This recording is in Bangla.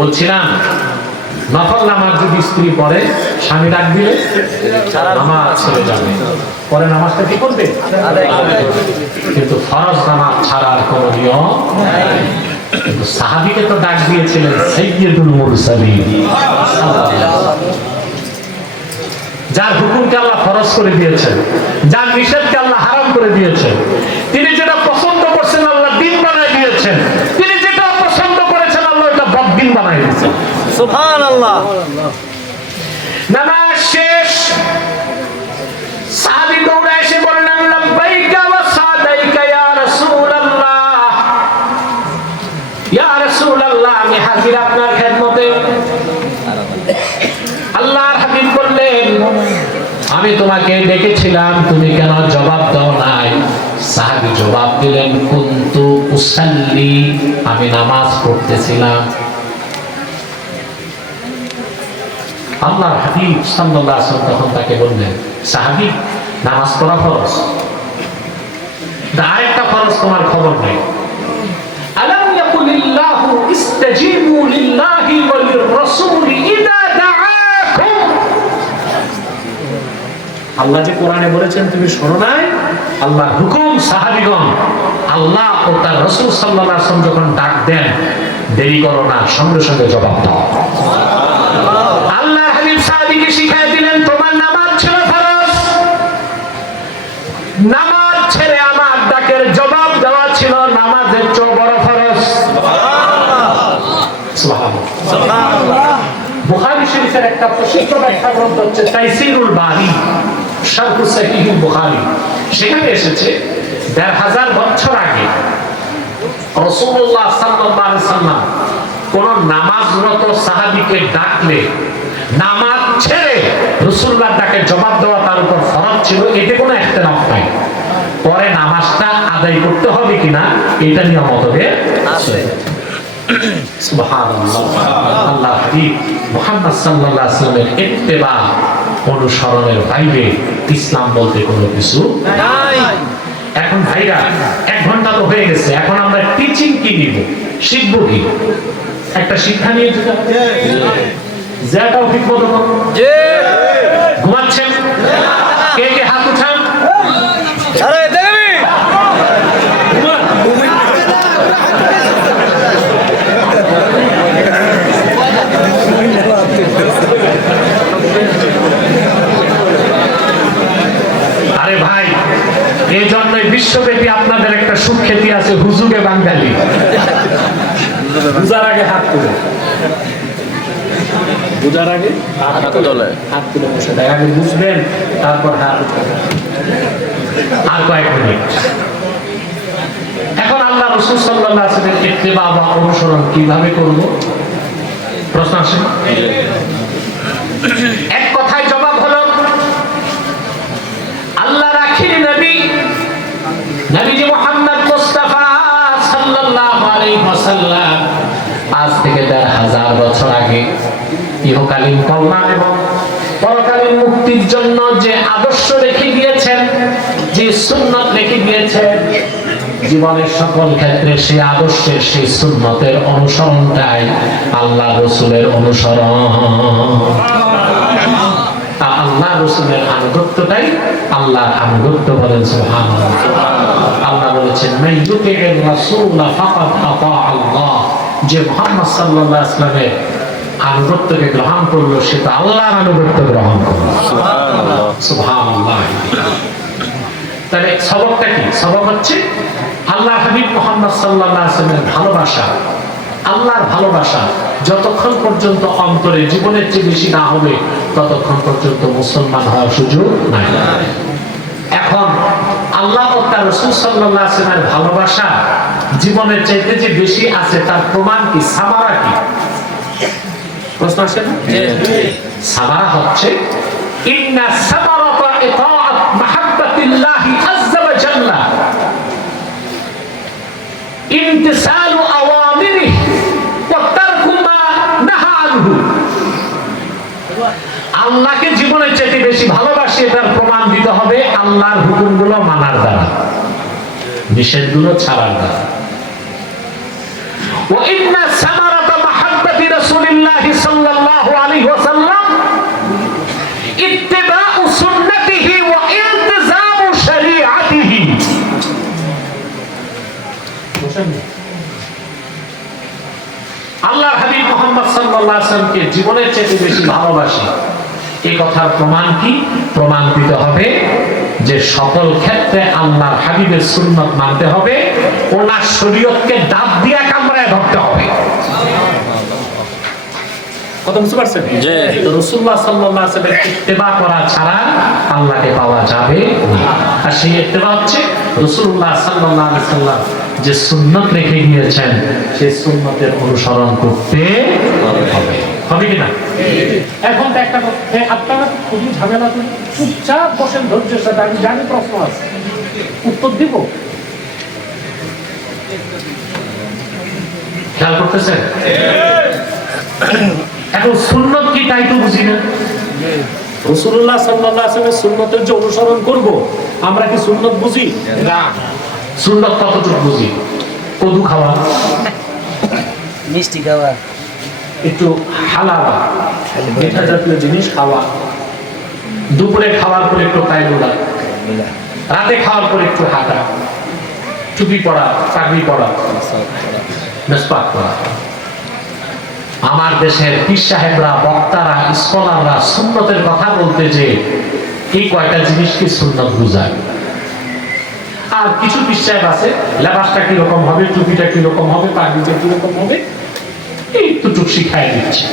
বলছিলাম, নফল নামাজ যদি স্ত্রী স্বামী ডাক দিলে পরে নামাজটা কি করবে? কিন্তু ফরজ নামাজ ছাড়ার নিয়ম সাহাবিকে তো ডাক দিয়েছিলেন সৈয়দুল মুরসালিন। যার হুকুমকে আল্লাহ ফরজ করে দিয়েছেন, যার নিষেধকে আল্লাহ হারাম করে দিয়েছেন। সুবহান আল্লাহ নামাজ শেষ, সাহাবী দৌড়ে এসে বললেন, লাব্বাইকা ওয়া সাদাইকা ইয়া রাসূলুল্লাহ। ইয়া রাসূলুল্লাহ, আমি হাজির আপনার খেদমতে। আল্লাহর হাবিব বললেন, আমি তোমাকে ডেকেছিলাম, তুমি কেন জবাব দাও নাই? সাহাবী জবাব দিলেন, কুন্তু উসাল্লি, আমি নামাজ পড়তেছিলাম। আল্লাহর হাবিব সাল্লাল্লাহু আলাইহি ওয়াসাল্লাম তখন তাকে বললেন, সাহাবী, নামাজ পড়া ফরজ। আরেকটা ফরজ তোমার খবর নেই। আলাম ইয়াকুলিল্লাহু ইস্তাজিবু লিল্লাহি ওয়া লিররাসূলি ইযা দাআকুম। আল্লাহ যে কোরআনে বলেছেন, তুমি শোনো নাই আল্লাহ হুকুম সাহাবীগণ, আল্লাহ ও তার রাসূল সাল্লাল্লাহু আলাইহি যখন ডাক দেন, দেরি করো না, সঙ্গে সঙ্গে জবাব দাও। হাবিব শিখাই দিলেন, তোমার নামাজ ছিল ফরজ। নামাজ ছেড়ে আমার ডাকের জবাব দেওয়া ছিল, নামাজের চেয়ে বড় ফরজ। একটা সেখানে এসেছে বছর আগে কোন নামাজরত সাহাবীকে ডাকলে, নামাজ ছেড়ে রাসূলুল্লাহ ডাকে জবাব দেওয়া তার উপর ফরজ ছিল এতে কোনো নাই। পরে নামাজটা আদায় করতে হবে কিনা এটা নিয়ে মতভেদ আছে। আল্লাহ ইত্তেবা অনুসরণের বাইরে ইসলাম বলতে কোনো কিছু এখন ভাইরা এক ঘণ্টা তো হয়ে গেছে এখন আমরা টিচিং কি নিব? শিখব কি? একটা শিক্ষা নিয়ে যেটাও ঠিক মতো ঘুমাচ্ছেন? কে কে হাত উঠান? আরে ভাই এই জন্যই বিশ্বব্যাপী আপনাদের একটা সুখ্যাতি আছে হুজুগে বাঙালি। বুঝার আগে হাত তুলে। বুঝার আগে হাত তুলে হাত তুলে বসে। আগে বুঝবেন তারপর হাত আর কয়েক মিনিট। এখন আল্লাহ রসুল সাল্লাহ আসলের ইত্তেবা বা অনুসরণ কীভাবে করব? প্রশ্ন আসে এক কথায় জবাব হলো আল্লাহ রাখির নবী। নবীজি মোহাম্মদ মুস্তাফা সাল্লাল্লাহু আলাইহি ওয়াসাল্লাম আজ থেকে দেড় হাজার বছর আগে ইহকালীন কল্যাণ এবং পরকালীন মুক্তির জন্য যে আদর্শ রেখে গিয়েছেন, যে সুন্নত রেখে গিয়েছেন, জীবনের সকল ক্ষেত্রে সেই আদর্শের সেই সুন্নতের অনুসরণটাই আল্লাহ রসুলের অনুসরণ। আল্লাহ রসুলের আনুগত্যটাই আল্লাহর আনুগত্য বলেন, সুবহানাল্লাহ। আল্লাহ বলেছেন ইউতি'ir রাসূলা ফাকাদ আতা আল্লাহ। যে মোহাম্মদ সাল্লাল্লাহু আলাইহি ওয়াসাল্লামের আনুগত্যকে গ্রহণ করল সে তো আল্লাহর আনুগত্য গ্রহণ করল। সুবহানাল্লাহ। তাহলে সবকটা কি? সবক হচ্ছে আল্লাহ হাবিব মোহাম্মদ সাল্লাল্লাহু আলাইহি ওয়াসাল্লামের ভালোবাসা। আল্লাহর ভালোবাসা যতক্ষণ পর্যন্ত অন্তরে জীবনের চেয়ে বেশি না হবে ততক্ষণ পর্যন্ত মুসলমান হওয়ার সুযোগ নাই। এখন আল্লাহ ও তার রসুল সাল্লাল্লাহু আলাইহি ওয়াসাল্লামের ভালোবাসা জীবনের চাইতে যে বেশি আছে, তার প্রমাণ কি? সামারা কি? প্রশ্ন আসে না? সামারা হচ্ছে আল্লাহকে জীবনের চাইতে বেশি ভালোবাসি এটার প্রমাণ দিতে হবে আল্লাহর হুকুমগুলো মানার দ্বারা, নিষেধগুলো ছাড়ার দ্বারা। আল্লাহ মোহাম্মদ চেয়ে বেশি ভালোবাসি। প্রমাণ কি? প্রমাণ দিতে হবে যে সকল ক্ষেত্রে হাবিবের সুন্নত মানতে হবে। ওনার শরীয়তকে দাঁত দিয়া কামড়ায় ধরতে হবে। কথা বুঝতে পারছেন? রাসূলুল্লাহ সাল্লাল্লাহু আলাইহি ওয়াসাল্লামের ইত্তেবা করা ছাড়া আল্লাহকে পাওয়া যাবে আর সেই ইত্তেবা হচ্ছে আলাইহি ওয়াসাল্লাম যে সুন্নত রেখে গিয়েছেন সেই সুন্নতের অনুসরণ করতে হবে। হবে কি না? এখন তো একটা আপনারা খুবই ঝামেলা চুপচাপ বসেন ধৈর্যের সাথে আমি জানি প্রশ্ন আছে। উত্তর দিব? খেয়াল করতেছেন? এখন সুন্নত কি তাই তো বুঝি না। রসুল্লাহ সাল্লাহ আসলামের সুন্নতের যে অনুসরণ করব আমরা কি সুন্নত বুঝি? না সুন্নত কতটুকু বুঝি। কদু খাওয়া মিষ্টি খাওয়া। একটু হালাওয়া মিঠা জাতীয় জিনিস খাওয়া। দুপুরে খাওয়ার পর একটু কাইলুলা রাতে খাওয়ার পর একটু হাঁটা। টুপি পরা চাকরি পরা আমার দেশের পীর সাহেবরা, বক্তারা স্কলাররা সুন্নতের কথা বলতে যে এই কয়টা জিনিসকে সুন্নত বুঝায়। আর কিছু পীর সাহেব আছে, লেবাসটা কীরকম হবে, টুপিটা কীরকম হবে, পাগড়িটা কীরকম হবে, এই একটু শিখাই দিচ্ছে।